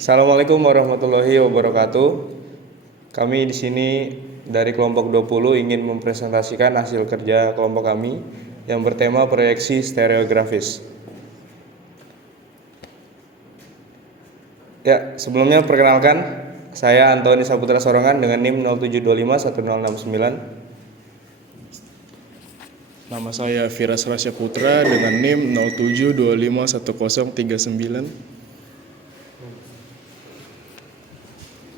Assalamualaikum warahmatullahi wabarakatuh. Kami di sini dari kelompok 20 ingin mempresentasikan hasil kerja kelompok kami yang bertema proyeksi stereografis. Ya, sebelumnya perkenalkan, saya Antoni Saputra Sorongan dengan NIM 07251069. Nama saya Firas Rasya Putra dengan NIM 07251039.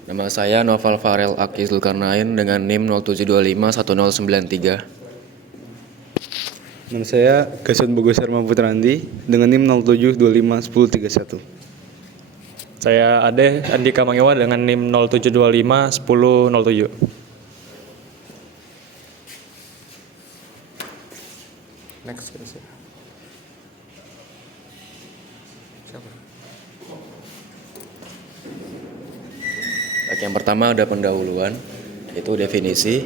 Nama saya Noval Farel Aki Zulkarnain dengan NIM 07251093. Nama saya Gasot Bogosar Putrandi dengan NIM 07251031. Saya Ade Andika Mangewa dengan NIM 07251007. Next, Yang pertama ada pendahuluan, yaitu definisi.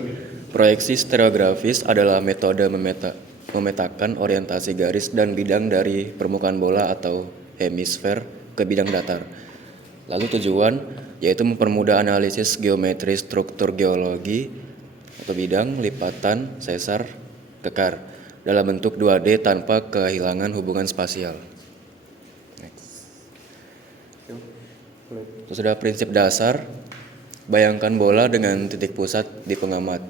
Proyeksi stereografis adalah metode memetakan orientasi garis dan bidang dari permukaan bola atau hemisfer ke bidang datar. Lalu tujuan, yaitu mempermudah analisis geometri struktur geologi atau bidang, lipatan, sesar, kekar dalam bentuk 2D tanpa kehilangan hubungan spasial. Terus ada prinsip dasar. Bayangkan bola dengan titik pusat di pengamat.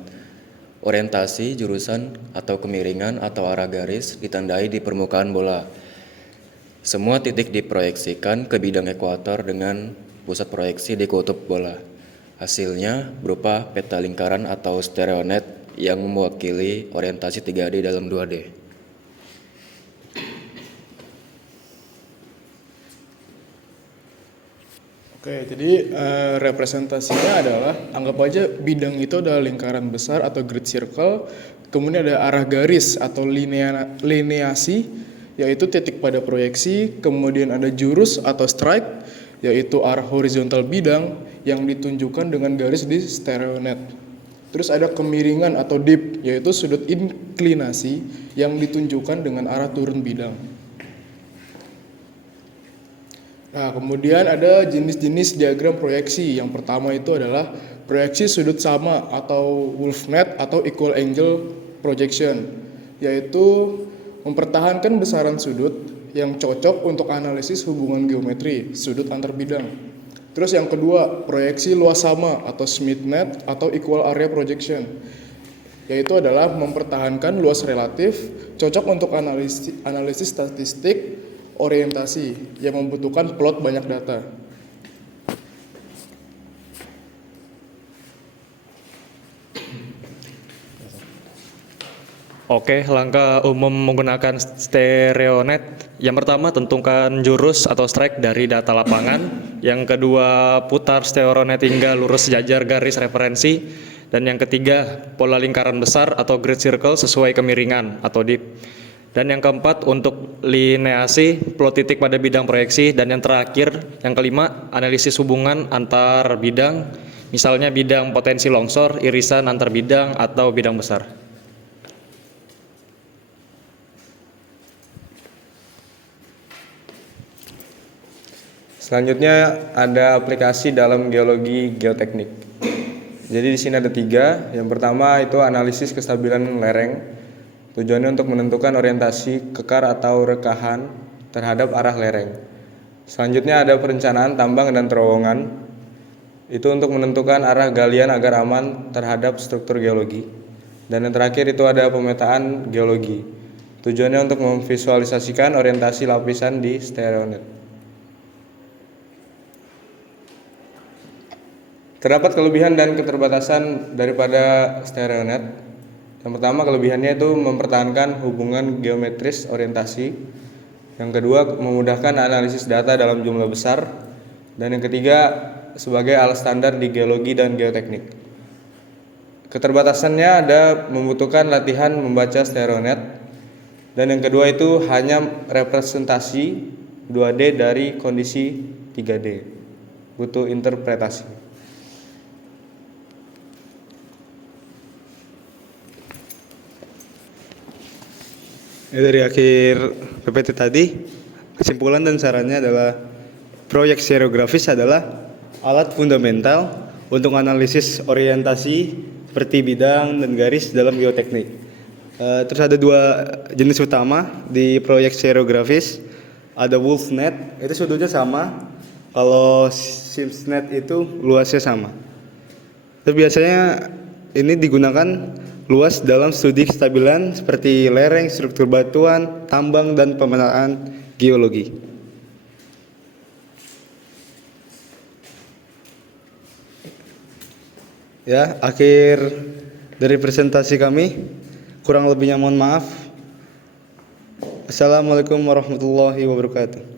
Orientasi, jurusan, atau kemiringan atau arah garis ditandai di permukaan bola. Semua titik diproyeksikan ke bidang ekuator dengan pusat proyeksi di kutub bola. Hasilnya berupa peta lingkaran atau stereonet yang mewakili orientasi 3D dalam 2D. Oke, jadi representasinya adalah anggap aja bidang itu adalah lingkaran besar atau grid circle, kemudian ada arah garis atau lineasi, yaitu titik pada proyeksi, kemudian ada jurus atau strike, yaitu arah horizontal bidang yang ditunjukkan dengan garis di stereonet. Terus ada kemiringan atau dip, yaitu sudut inklinasi yang ditunjukkan dengan arah turun bidang. Nah, kemudian ada jenis-jenis diagram proyeksi. Yang pertama itu adalah proyeksi sudut sama atau Wolfnet atau equal angle projection, yaitu mempertahankan besaran sudut yang cocok untuk analisis hubungan geometri sudut antar bidang. Terus yang kedua, proyeksi luas sama atau SmithNet atau equal area projection, yaitu adalah mempertahankan luas relatif cocok untuk analisis statistik orientasi yang membutuhkan plot banyak data. Oke, langkah umum menggunakan stereonet. Yang pertama, tentukan jurus atau strike dari data lapangan. Yang kedua, putar stereonet hingga lurus sejajar garis referensi. Dan yang ketiga, pola lingkaran besar atau grid circle sesuai kemiringan atau dip. Dan yang keempat, untuk lineasi, plot titik pada bidang proyeksi. Dan yang terakhir, yang kelima, analisis hubungan antar bidang, misalnya bidang potensi longsor, irisan antar bidang, atau bidang besar. Selanjutnya ada aplikasi dalam geologi geoteknik. Jadi di sini ada 3. Yang pertama itu analisis kestabilan lereng. Tujuannya untuk menentukan orientasi kekar atau rekahan terhadap arah lereng. Selanjutnya ada perencanaan tambang dan terowongan. Itu untuk menentukan arah galian agar aman terhadap struktur geologi. Dan yang terakhir itu ada pemetaan geologi. Tujuannya untuk memvisualisasikan orientasi lapisan di stereonet. Terdapat kelebihan dan keterbatasan daripada stereonet. Yang pertama, kelebihannya itu mempertahankan hubungan geometris orientasi. Yang kedua, memudahkan analisis data dalam jumlah besar. Dan yang ketiga, sebagai alat standar di geologi dan geoteknik. Keterbatasannya ada membutuhkan latihan membaca stereonet. Dan yang kedua itu hanya representasi 2D dari kondisi 3D. Butuh interpretasi. Dari akhir PPT tadi, kesimpulan dan sarannya adalah proyek stereografis adalah alat fundamental untuk analisis orientasi seperti bidang dan garis dalam geoteknik. Terus ada dua jenis utama di proyek stereografis. Ada WolfNet, itu sudutnya sama. Kalau SimsNet itu luasnya sama. Terus biasanya ini digunakan luas dalam studi kestabilan seperti lereng, struktur batuan, tambang, dan pemetaan geologi. Ya, akhir dari presentasi kami. Kurang lebihnya mohon maaf. Assalamualaikum warahmatullahi wabarakatuh.